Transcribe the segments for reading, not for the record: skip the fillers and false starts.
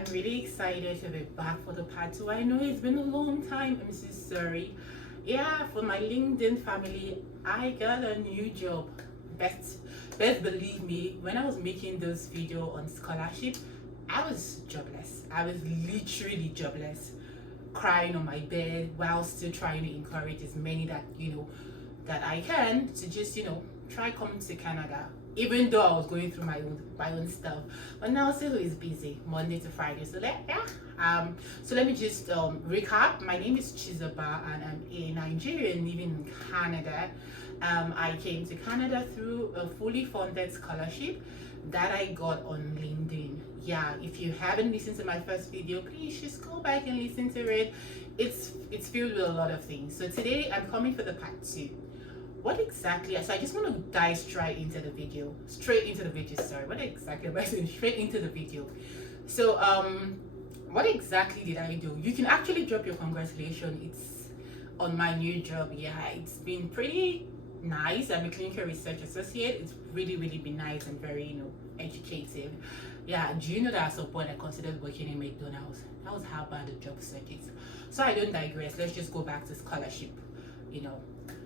I'm really excited to be back for the part two. I know it's been a long time. I'm so sorry. Yeah, for my LinkedIn family, I got a new job. Best, best believe me, when I was making this video on scholarship, I was jobless. I was literally jobless, crying on my bed while still trying to encourage as many that I can to just try coming to Canada. Even though I was going through my own stuff, but now still is busy Monday to Friday. So let me just recap. My name is Chizaba and I'm a Nigerian living in Canada. I came to Canada through a fully funded scholarship that I got on LinkedIn. Yeah, if you haven't listened to my first video, please just go back and listen to it. It's filled with a lot of things. So today I'm coming for the part two. What exactly, so I just want to dive straight into the video. Sorry, what exactly am I saying? Straight into the video. So what exactly did I do? You can actually drop your congratulations. It's on my new job. Yeah, it's been pretty nice. I'm a clinical research associate. It's really been nice and very educative. Yeah, do you know that at some point I considered working in McDonald's? That was how bad the job search is. So I don't digress. Let's just go back to scholarship.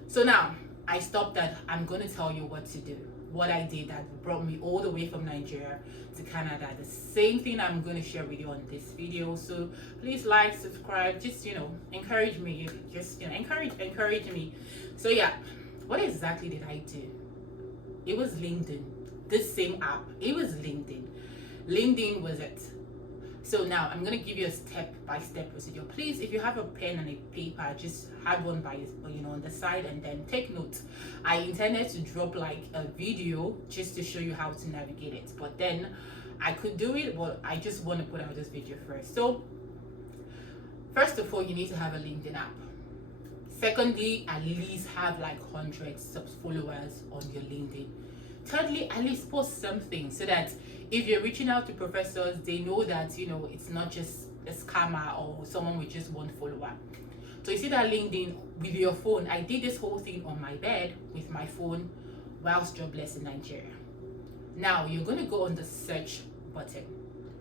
So now I stopped that. I'm going to tell you what to do, what I did that brought me all the way from Nigeria to Canada. The same thing I'm going to share with you on this video. So please like, subscribe, just encourage me. Just encourage me. So yeah, what exactly did I do? It was LinkedIn. This same app. It was LinkedIn. LinkedIn was it. So now I'm going to give you a step-by-step procedure. Please, if you have a pen and a paper, just have one by on the side and then take notes. I intended to drop like a video just to show you how to navigate it, but then I could do it, but I just want to put out this video first. So first of all, you need to have a LinkedIn app. Secondly, at least have like hundreds of followers on your LinkedIn. Thirdly, at least post something so that if you're reaching out to professors, they know that it's not just a scammer or someone with just one follower. So you see that LinkedIn with your phone. I did this whole thing on my bed with my phone whilst jobless in Nigeria. Now you're going to go on the search button.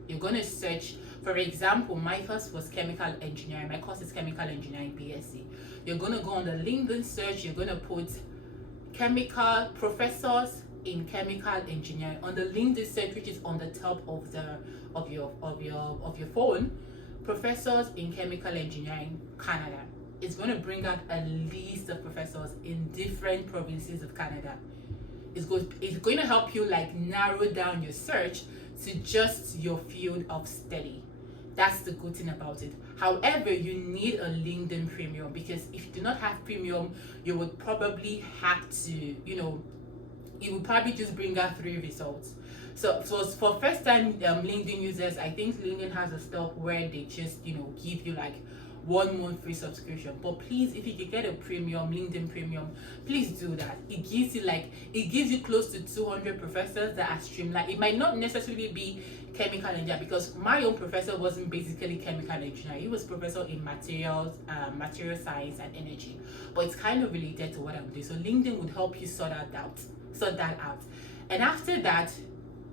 You're going to search, for example, my course was chemical engineering. My course is chemical engineering BSc. You're going to go on the LinkedIn search. You're going to put chemical professors in chemical engineering on the LinkedIn search, which is on the top of your phone. Professors in chemical engineering Canada. It's going to bring out a list of professors in different provinces of Canada. It's going to help you like narrow down your search to just your field of study. That's the good thing about it. However, you need a LinkedIn premium, because if you do not have premium, you would probably have to it will probably just bring out 3 results. So for first time LinkedIn users, I think LinkedIn has a stuff where they just give you like 1 month free subscription. But please, if you can get a premium LinkedIn premium, please do that. It gives you close to 200 professors that are streamlined. It might not necessarily be chemical engineer, because my own professor wasn't basically chemical engineer. He was professor in material science and energy, but it's kind of related to what I'm doing. So LinkedIn would help you sort that out. And after that,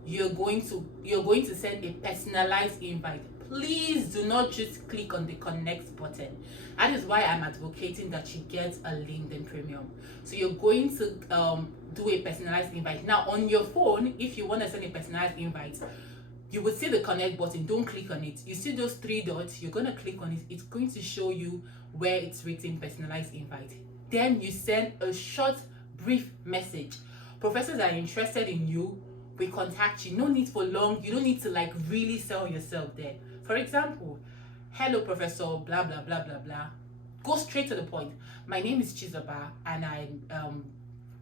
you're going to send a personalized invite. Please do not just click on the connect button. That is why I'm advocating that you get a LinkedIn premium. So you're going to do a personalized invite. Now on your phone, if you want to send a personalized invite, you will see the connect button. Don't click on it. You see those 3 dots, you're going to click on it. It's going to show you where it's written personalized invite. Then you send a short brief message. Professors are interested in you, we contact you. No need for long. You don't need to like really sell yourself there. For example, hello professor, blah blah blah blah blah. Go straight to the point. My name is Chizaba and I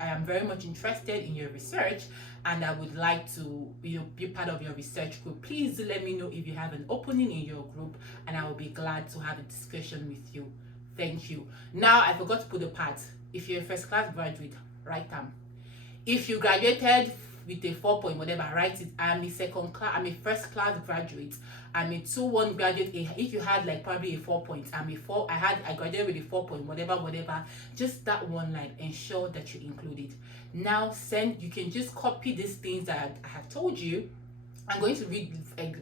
am very much interested in your research, and I would like to be part of your research group. Please do let me know if you have an opening in your group, and I will be glad to have a discussion with you. Thank you. Now I forgot to put the part. If you're a first class graduate, write them. If you graduated with a 4 point whatever, write it. I'm a first class graduate. I'm a 2-1 graduate. If you had like probably a 4 point, I graduated with a 4 point whatever. Just that one line, ensure that you include it. Now you can just copy these things that I have told you, I'm going to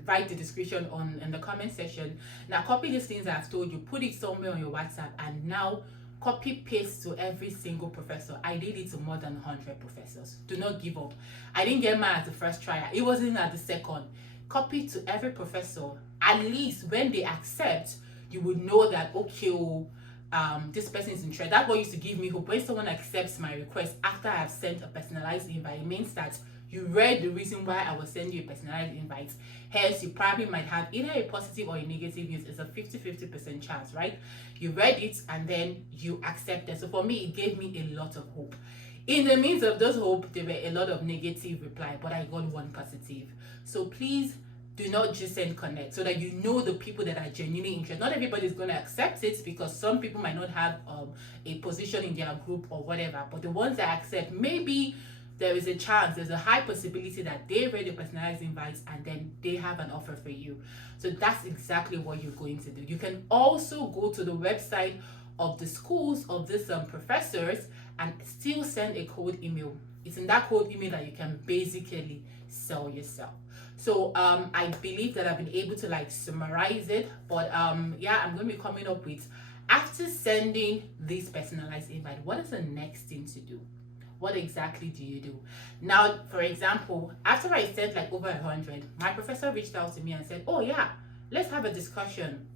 write the description on in the comment section. Now copy these things I've told you, put it somewhere on your WhatsApp, and now copy paste to every single professor. I did it to more than 100 professors. Do not give up. I didn't get mine at the first trial. It wasn't at the second. Copy to every professor. At least when they accept, you would know that, okay, this person is interested. That's what used to give me hope. When someone accepts my request after I have sent a personalized invite, it means that you read the reason why I was sending you a personalized invite. Hence, you probably might have either a positive or a negative news. It's a 50-50% chance, right? You read it and then you accepted. So for me, it gave me a lot of hope. In the midst of those hope, there were a lot of negative reply, but I got one positive. So please do not just send connect, so that you know the people that are genuinely interested. Not everybody is going to accept it, because some people might not have a position in their group or whatever, but the ones that accept, maybe there is a chance, there's a high possibility that they read your personalized invites and then they have an offer for you. So that's exactly what you're going to do. You can also go to the website of the schools of these professors and still send a cold email. It's in that cold email that you can basically sell yourself. So I believe that I've been able to like summarize it, but yeah, I'm going to be coming up with, after sending this personalized invite, what is the next thing to do? What exactly do you do? Now, for example, after I sent like over 100, my professor reached out to me and said, oh yeah, let's have a discussion.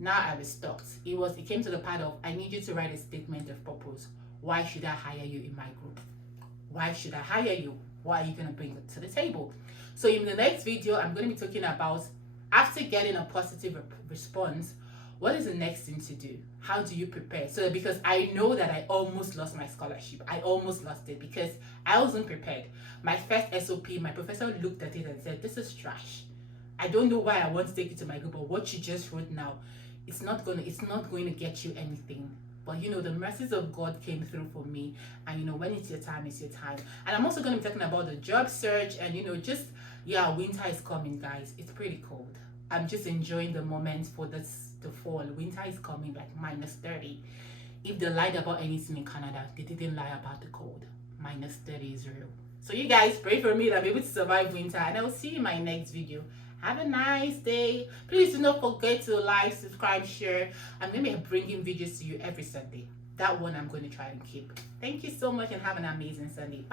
Now I was stuck. It came to the part of, I need you to write a statement of purpose. Why should I hire you in my group? Why should I hire you? What are you going to bring to the table? So in the next video, I'm going to be talking about, after getting a positive response, what is the next thing to do? How do you prepare? So because I know that I almost lost my scholarship. I almost lost it because I wasn't prepared. My first SOP, my professor looked at it and said, this is trash. I don't know why I want to take it to my group, but what you just wrote now, it's not going to get you anything. But you know, the mercies of God came through for me, and you know, when it's your time, it's your time. And I'm also going to be talking about the job search, and you know, just, yeah, winter is coming, guys. It's pretty cold. I'm just enjoying the moment for the fall. Winter is coming, like -30. If they lied about anything in Canada, they didn't lie about the cold. -30 is real. So you guys pray for me that I'm able to survive winter, and I'll see you in my next video. Have a nice day. Please do not forget to like, subscribe, share. I'm going to be bringing videos to you every Sunday. That one I'm going to try and keep. Thank you so much and have an amazing Sunday. Bye.